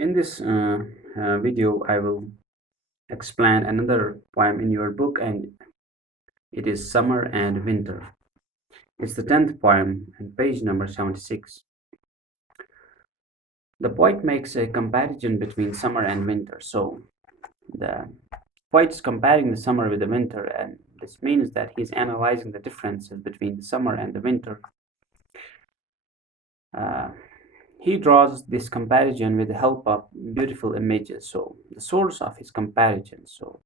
In this video, I will explain another poem in your book, and it is Summer and Winter. It's the 10th poem and page number 76. The poet makes a comparison between summer and winter. So the poet is comparing the summer with the winter, and this means that he's analyzing the differences between the summer and the winter. Uh, he draws this comparison with the help of beautiful images. So the source of his comparison. So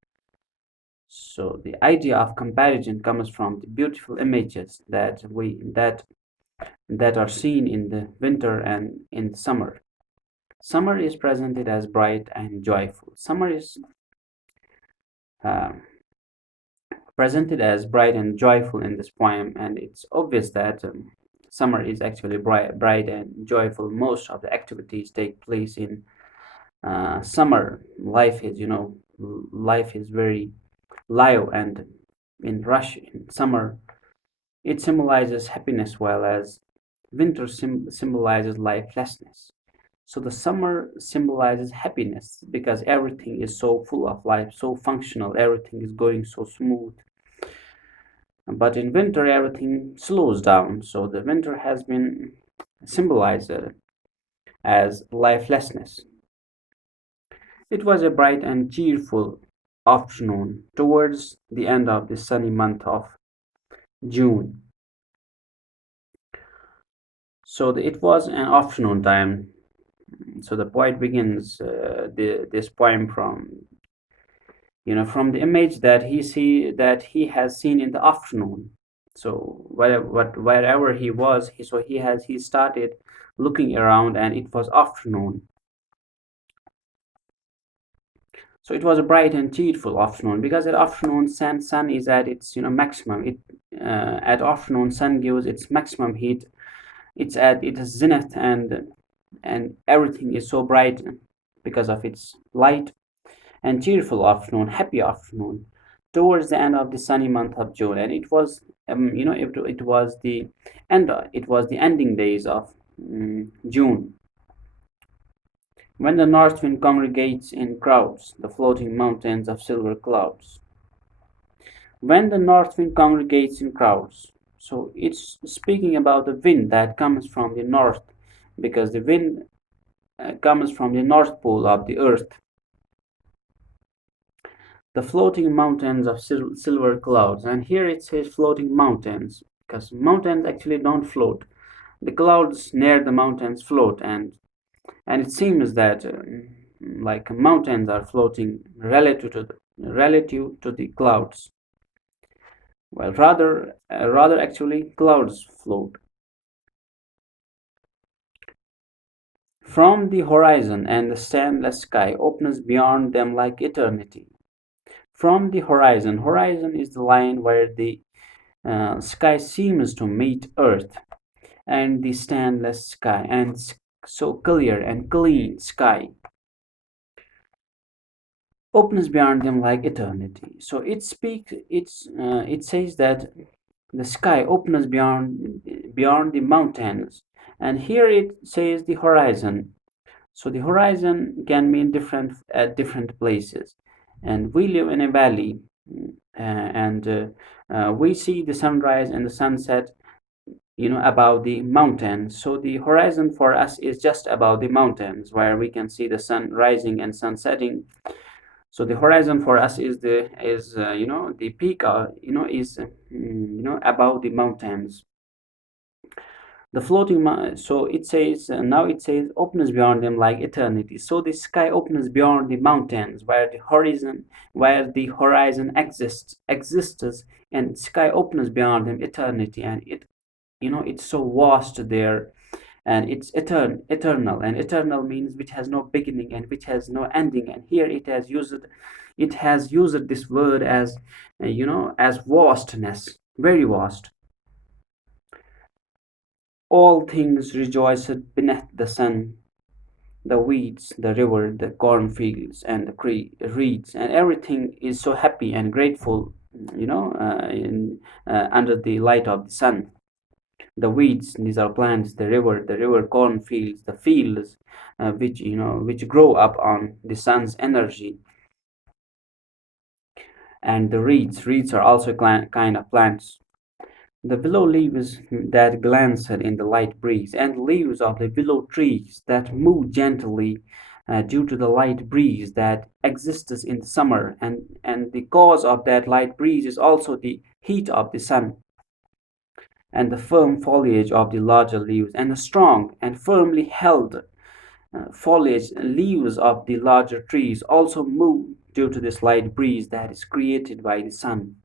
the idea of comparison comes from the beautiful images that are seen in the winter and in the summer. Summer is presented as bright and joyful. Summer is uh, presented as bright and joyful in this poem, and it's obvious that summer is actually bright and joyful. Most of the activities take place in summer. Life is very live and in rush in summer. It symbolizes happiness, while as winter symbolizes lifelessness. So the summer symbolizes happiness because everything is so full of life, so functional, everything is going so smooth. But in winter, everything slows down. So the winter has been symbolized as lifelessness. It was a bright and cheerful afternoon towards the end of the sunny month of June. So it was an afternoon time. So the poet begins this poem from the image that he has seen in the afternoon. So wherever he was, he started looking around, and it was afternoon. So it was a bright and cheerful afternoon because at afternoon sun is at its maximum. It At afternoon sun gives its maximum heat. It's at its zenith, and everything is so bright because of its light. And cheerful afternoon, happy afternoon, towards the end of the sunny month of June, and it was it was the ending days of June, when the north wind congregates in crowds, the floating mountains of silver clouds. When the north wind congregates in crowds, so it's speaking about the wind that comes from the north, because the wind comes from the north pole of the earth. The floating mountains of silver clouds, and here it says floating mountains because mountains actually don't float. The clouds near the mountains float, and it seems that like mountains are floating relative to the clouds. Well, rather actually clouds float from the horizon, and the stainless sky opens beyond them like eternity. From the horizon is the line where the sky seems to meet earth, and the stainless sky, and so clear and clean sky opens beyond them like eternity. So it says that the sky opens beyond the mountains, and here it says the horizon. So the horizon can mean different at different places, and we live in a valley, and we see the sunrise and the sunset above the mountains. So the horizon for us is just above the mountains, where we can see the sun rising and sun setting. So the horizon for us is the peak, is above the mountains. The so it says now it says opens beyond them like eternity. So the sky opens beyond the mountains, where the horizon exists, and sky opens beyond them eternity, and it's so vast there, and it's eternal, and eternal means which has no beginning and which has no ending. And here it has used this word as as vastness, very vast. All things rejoiced beneath the sun, the weeds, the river, the cornfields, and the reeds, and everything is so happy and grateful, under the light of the sun. The weeds, these are plants. The river cornfields, the fields, which grow up on the sun's energy. And the reeds are also kind of plants. The willow leaves that glance in the light breeze, and leaves of the willow trees that move gently due to the light breeze that exists in the summer, and the cause of that light breeze is also the heat of the sun, and the firm foliage of the larger leaves, and the strong and firmly held foliage leaves of the larger trees also move due to this light breeze that is created by the sun.